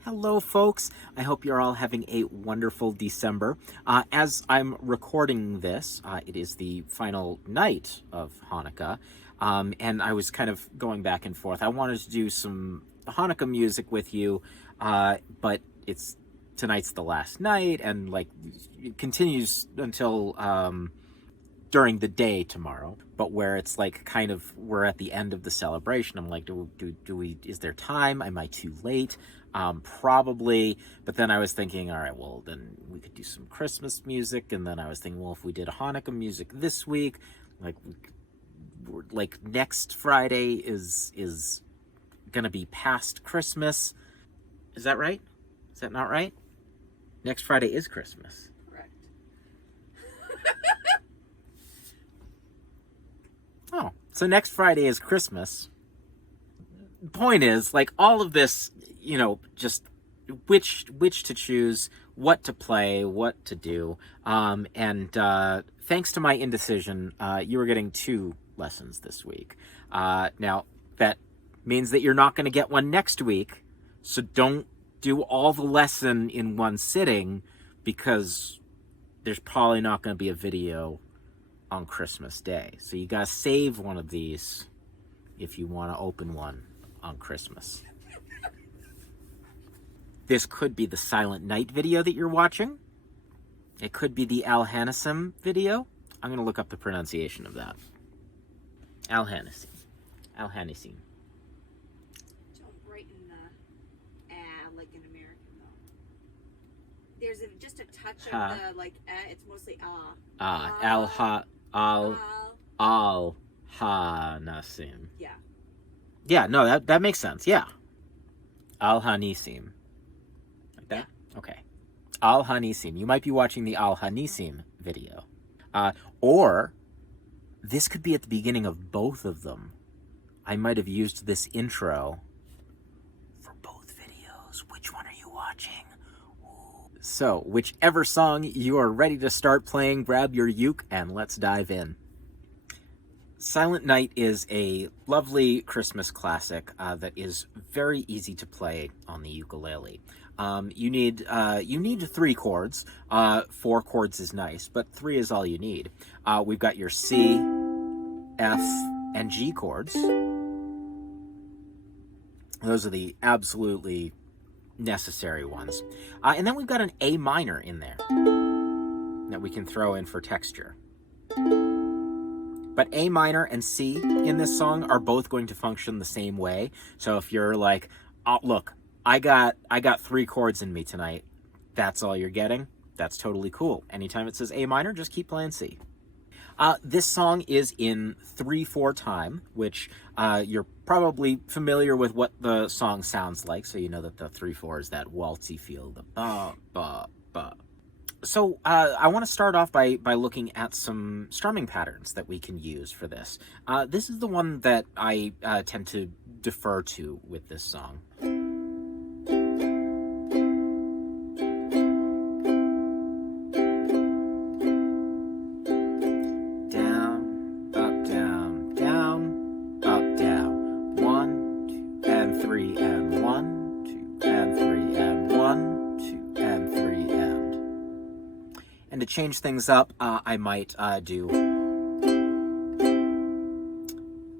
Hello, folks. I hope you're all having a wonderful December. As I'm recording this, it is the final night of Hanukkah, and I was kind of going back and forth. I wanted to do some Hanukkah music with you, but tonight's the last night, and like it continues until during the day tomorrow, but where it's like kind of we're at the end of the celebration. I'm like, do we, is there time? Am I too late? Probably. But then I was thinking, all right, well, then we could do some Christmas music. And then I was thinking, well, if we did Hanukkah music this week, like, like next Friday is gonna be past Christmas. Is that right? Is that not right? Next Friday is Christmas. Correct. Oh, so next Friday is Christmas. Point is, like, all of this, just which to choose, what to play, what to do. And thanks to my indecision, you are getting 2 lessons this week. Now, that means that you're not going to get one next week, so don't do all the lesson in one sitting, because there's probably not going to be a video on Christmas Day. So you gotta save one of these if you want to open one on Christmas. This could be the Silent Night video that you're watching. It could be the Al Hanasim video. I'm gonna look up the pronunciation of that. Al Hanasim. Al Hanasim. Don't brighten the like an American though. There's just a touch of the like it's mostly Al Hanasim. Yeah. Yeah, no, that makes sense. Yeah. Al Hanisim. Like that? Yeah. Okay. Al Hanisim. You might be watching the Al Hanisim video. Or this could be at the beginning of both of them. I might have used this intro for both videos. Which one are you watching? Ooh. So, whichever song you are ready to start playing, grab your uke and let's dive in. Silent Night is a lovely Christmas classic that is very easy to play on the ukulele. You need 3 chords. 4 chords is nice, but 3 is all you need. We've got your C, F, and G chords. Those are the absolutely necessary ones. And then we've got an A minor in there that we can throw in for texture. But A minor and C in this song are both going to function the same way. So if you're like, oh, look, I got 3 chords in me tonight, that's all you're getting, that's totally cool. Anytime it says A minor, just keep playing C. This song is in 3/4 time, which you're probably familiar with what the song sounds like, so you know that the 3/4 is that waltzy feel, the ba, ba, ba. So I want to start off by looking at some strumming patterns that we can use for this. This is the one that I tend to defer to with this song. Down, up, down, down, up, down. 1, 2, and 3, and 1, 2, and 3, and 1, 2, and 3, and. And to change things up, I might do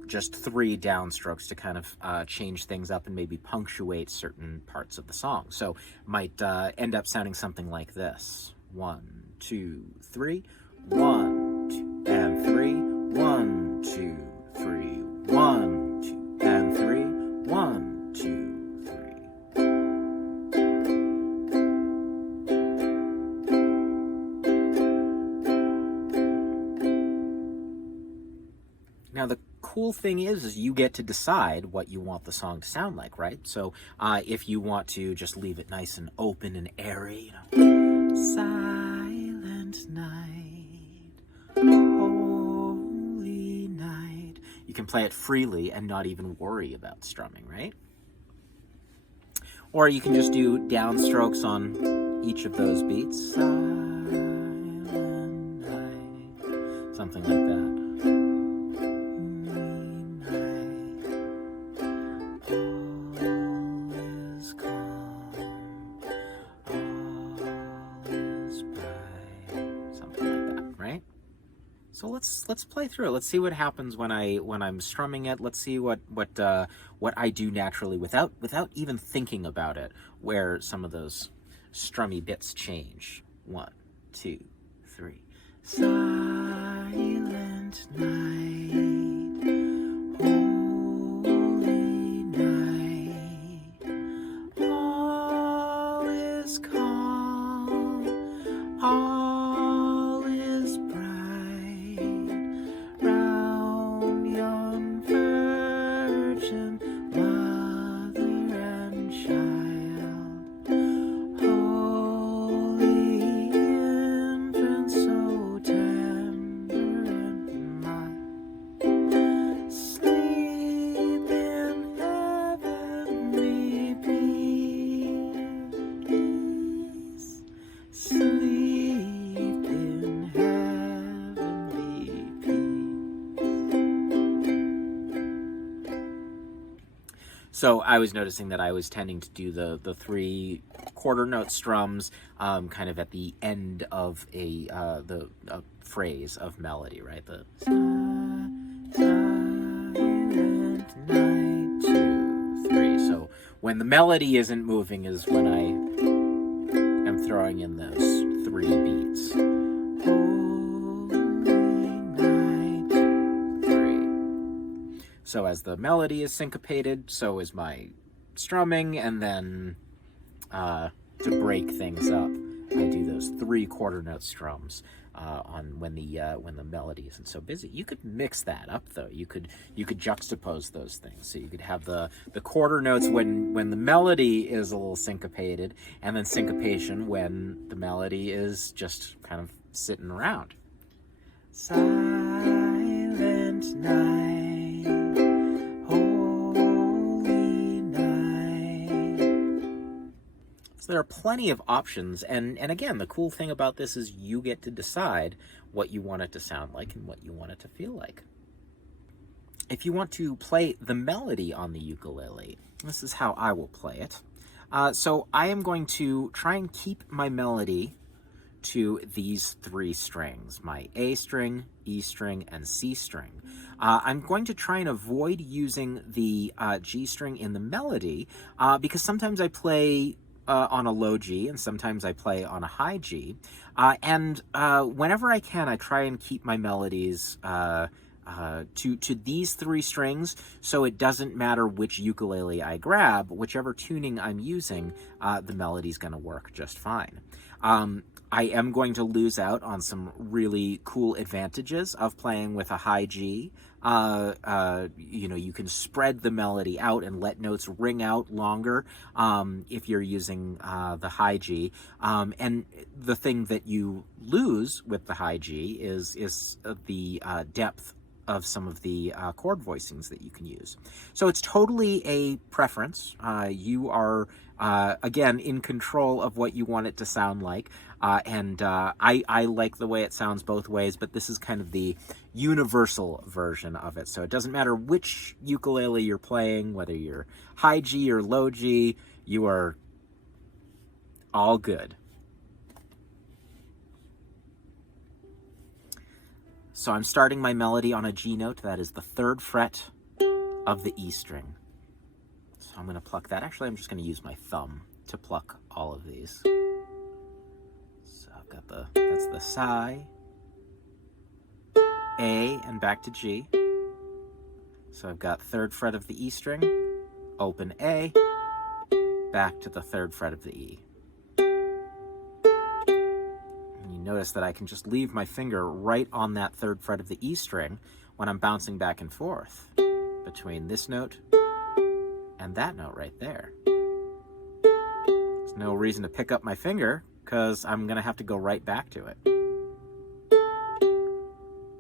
just 3 downstrokes to kind of change things up and maybe punctuate certain parts of the song. So might end up sounding something like this. 1, 2, 3, 1, 2, and 3, 1, 2, 3, 1, 2, and 3, 1, 2, 3. Now, the cool thing is you get to decide what you want the song to sound like, right? So if you want to just leave it nice and open and airy, Silent night, holy night, you can play it freely and not even worry about strumming, right? Or you can just do downstrokes on each of those beats. Silent night, something like that. All is calm. So let's play through it. Let's see what happens when I'm strumming it. Let's see what I do naturally without even thinking about it, where some of those strummy bits change. 1, 2, 3. Silent night, holy night, all is calm, all is bright, round yon virgin mother and child, holy infant so tender and mild, sleep in heavenly peace, sleep in heavenly peace. So I was noticing that I was tending to do the 3 quarter note strums kind of at the end of a phrase of melody, right? The silent night, 2, 3. So when the melody isn't moving is when I am throwing in those 3 beats. Holy night, 3. So as the melody is syncopated, so is my strumming, and then to break things up, I do those 3 quarter note strums on when the melody isn't so busy. You could mix that up though. You could juxtapose those things. So you could have the quarter notes when the melody is a little syncopated, and then syncopation when the melody is just kind of sitting around. Silent night, holy night. So there are plenty of options, and again, the cool thing about this is you get to decide what you want it to sound like and what you want it to feel like. If you want to play the melody on the ukulele, this is how I will play it. So I am going to try and keep my melody to these 3 strings, my A string, E string, and C string. I'm going to try and avoid using the G string in the melody because sometimes I play on a low G and sometimes I play on a high G. And whenever I can, I try and keep my melodies to these 3 strings, so it doesn't matter which ukulele I grab, whichever tuning I'm using, the melody's going to work just fine. I am going to lose out on some really cool advantages of playing with a high G. You know, you can spread the melody out and let notes ring out longer if you're using the high G. And the thing that you lose with the high G is the depth of some of the chord voicings that you can use. So it's totally a preference. You are, again, in control of what you want it to sound like. And I like the way it sounds both ways, but this is kind of the universal version of it. So it doesn't matter which ukulele you're playing, whether you're high G or low G, you are all good. So I'm starting my melody on a G note. That is the 3rd fret of the E string. So I'm going to pluck that. Actually, I'm just going to use my thumb to pluck all of these. So I've got that's the Si, A, and back to G. So I've got 3rd fret of the E string, open A, back to the 3rd fret of the E. Notice that I can just leave my finger right on that 3rd fret of the E string when I'm bouncing back and forth between this note and that note right there. There's no reason to pick up my finger because I'm going to have to go right back to it.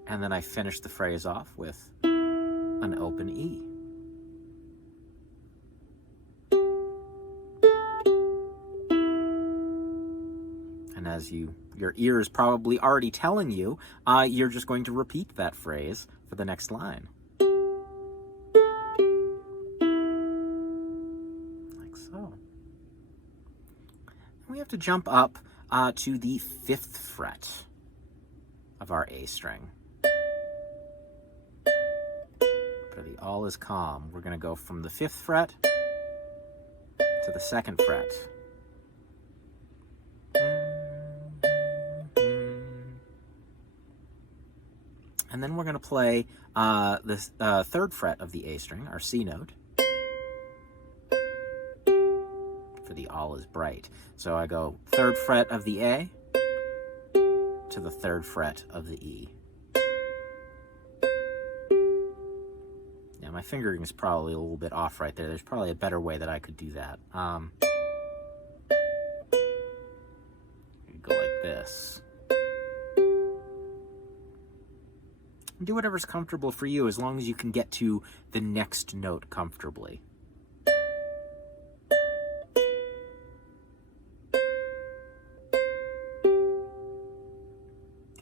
And then I finish the phrase off with an open E. And as your ear is probably already telling you, you're just going to repeat that phrase for the next line. Like so. We have to jump up to the 5th fret of our A string. For the all is calm, we're going to go from the 5th fret to the 2nd fret. And then we're going to play the 3rd fret of the A string, our C note, for the all is bright. So I go 3rd fret of the A to the 3rd fret of the E. Now my fingering is probably a little bit off right there. There's probably a better way that I could do that. Go like this. Do whatever's comfortable for you, as long as you can get to the next note comfortably. All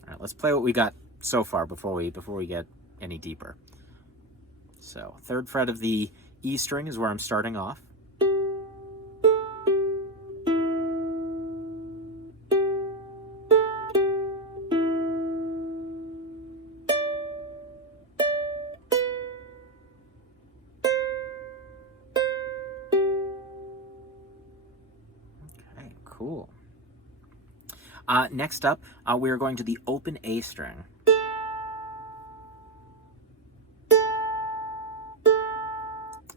right, let's play what we got so far before we get any deeper. So 3rd fret of the E string is where I'm starting off. Cool. Next up, we are going to the open A string.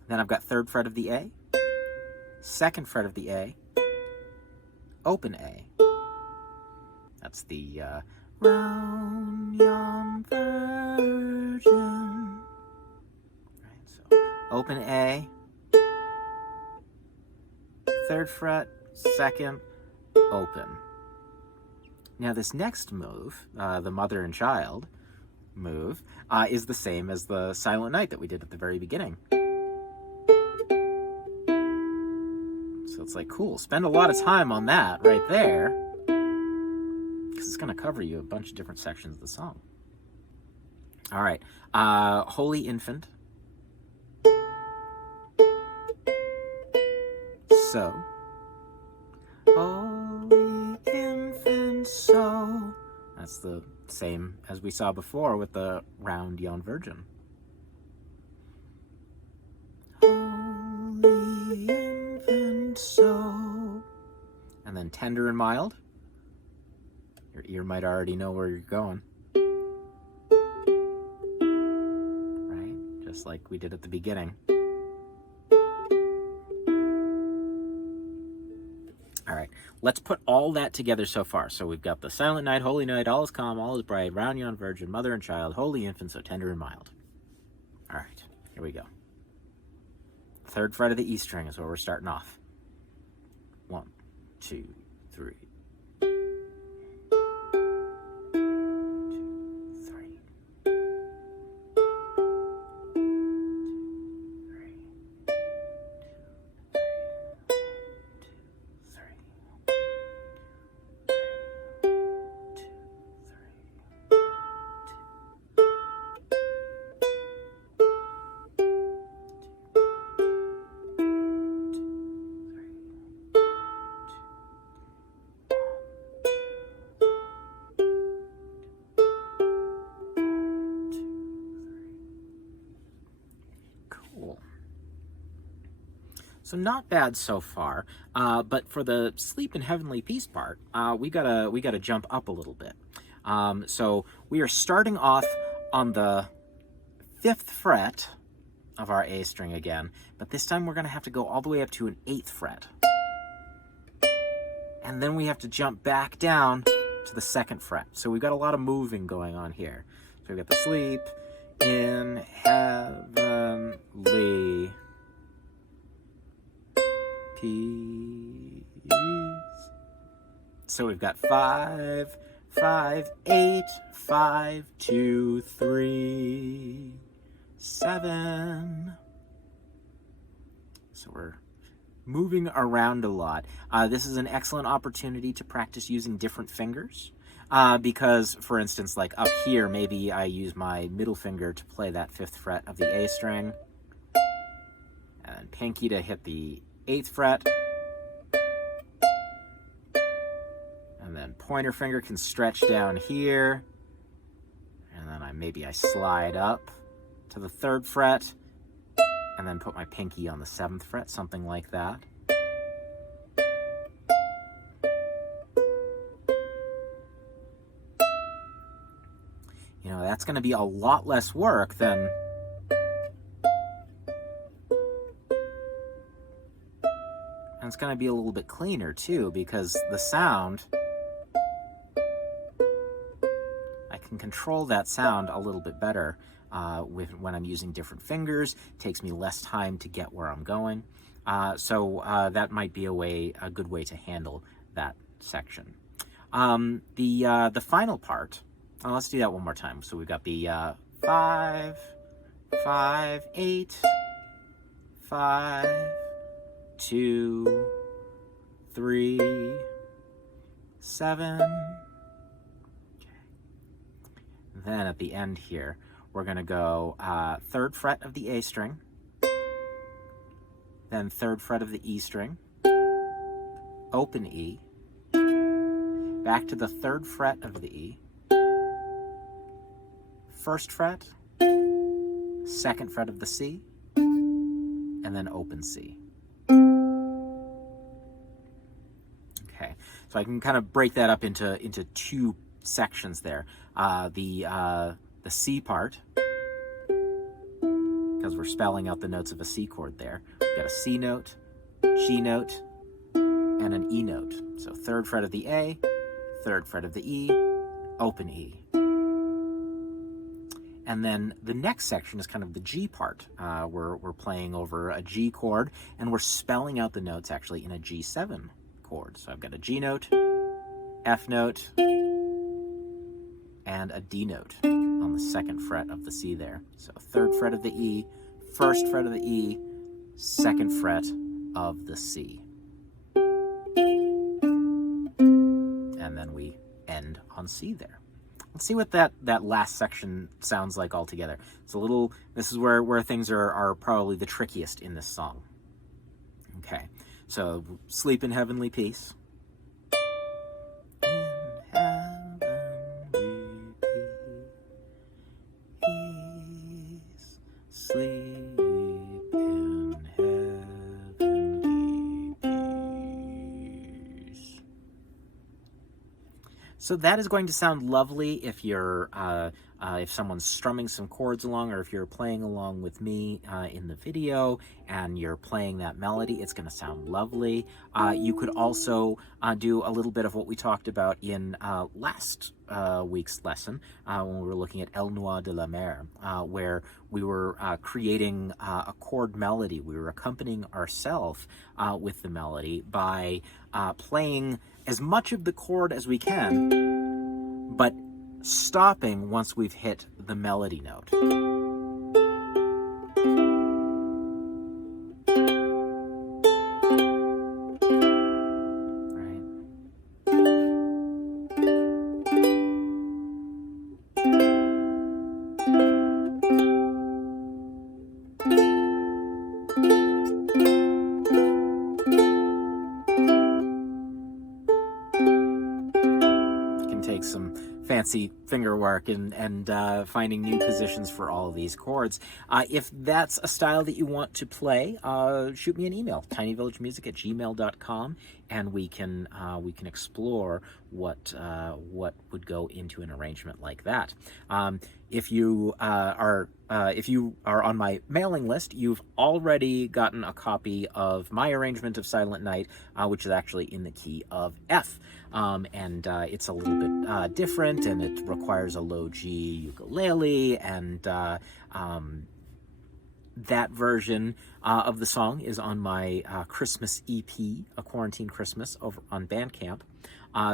Then I've got 3rd fret of the A, 2nd fret of the A, open A. That's the round yon virgin. Right, so open A, 3rd fret, 2nd, open. Now this next move, the mother and child move, is the same as the Silent Night that we did at the very beginning. So it's like, cool, spend a lot of time on that right there, because it's going to cover you a bunch of different sections of the song. All right, Holy Infant. So. Holy infant, so. That's the same as we saw before with the round yon virgin. Holy infant, so. And then tender and mild. Your ear might already know where you're going. Right? Just like we did at the beginning. All right, let's put all that together so far. So we've got the Silent Night, Holy Night, all is calm, all is bright, round yon virgin, mother and child, holy infant, so tender and mild. All right, here we go. 3rd fret of the E string is where we're starting off. 1, 2, 3. 2, 3. So not bad so far, but for the Sleep in Heavenly Peace part, we gotta jump up a little bit. So we are starting off on the 5th fret of our A string again, but this time we're gonna have to go all the way up to an 8th fret. And then we have to jump back down to the 2nd fret. So we've got a lot of moving going on here. So we've got the Sleep in Heavenly Peace. So we've got 5, 5, 8, 5, 2, 3, 7. So we're moving around a lot. This is an excellent opportunity to practice using different fingers. Because, for instance, like up here, maybe I use my middle finger to play that 5th fret of the A string, and pinky to hit the 8th fret, and then pointer finger can stretch down here, and then maybe I slide up to the 3rd fret, and then put my pinky on the 7th fret, something like that. You know, that's going to be a lot less work than... And it's going to be a little bit cleaner too, because the sound, I can control that sound a little bit better when I'm using different fingers. It takes me less time to get where I'm going. So that might be a good way to handle that section. The final part, let's do that one more time. So we've got the 5, 5, 8, 5, 2, 3, 7. Okay. Then at the end here, we're going to go 3rd fret of the A string, then 3rd fret of the E string, open E, back to the 3rd fret of the E, 1st fret, 2nd fret of the C, and then open C. Okay, so I can kind of break that up into 2 sections there. The C part, because we're spelling out the notes of a C chord there. We've got a C note, G note, and an E note. So 3rd fret of the A, 3rd fret of the E, open E. And then the next section is kind of the G part. We're playing over a G chord, and we're spelling out the notes actually in a G7 chord. So I've got a G note, F note, and a D note on the 2nd fret of the C there. So 3rd fret of the E, 1st fret of the E, 2nd fret of the C. And then we end on C there. Let's see what that last section sounds like altogether. It's a little, this is where things are probably the trickiest in this song. Okay, so sleep in heavenly peace. In heavenly peace, sleep in heavenly peace. So that is going to sound lovely if you're if someone's strumming some chords along, or if you're playing along with me in the video and you're playing that melody. It's going to sound lovely. You could also do a little bit of what we talked about in last week's lesson when we were looking at El Noir de la Mer, where we were creating a chord melody. We were accompanying ourselves with the melody by playing as much of the chord as we can, but stopping once we've hit the melody note. Take some fancy finger work and finding new positions for all of these chords. If that's a style that you want to play, shoot me an email, tinyvillagemusic@gmail.com, and we can explore what would go into an arrangement like that. If you are on my mailing list, you've already gotten a copy of my arrangement of Silent Night, which is actually in the key of F. And it's a little bit different, and it requires a low G ukulele, and that version of the song is on my Christmas EP, A Quarantine Christmas, over on Bandcamp.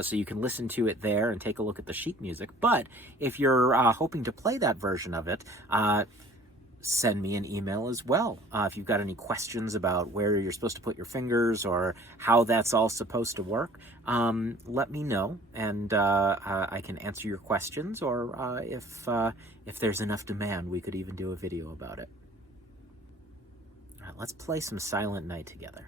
So you can listen to it there and take a look at the sheet music. But if you're hoping to play that version of it, send me an email as well. If you've got any questions about where you're supposed to put your fingers or how that's all supposed to work, let me know, and I can answer your questions, or if there's enough demand, we could even do a video about it. All right, let's play some Silent Night together.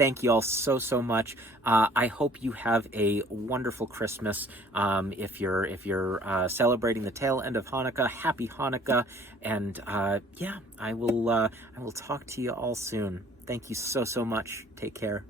thank you all so much. I hope you have a wonderful Christmas. If you're celebrating the tail end of Hanukkah, happy Hanukkah. And yeah, I will talk to you all soon. Thank you so much. Take care.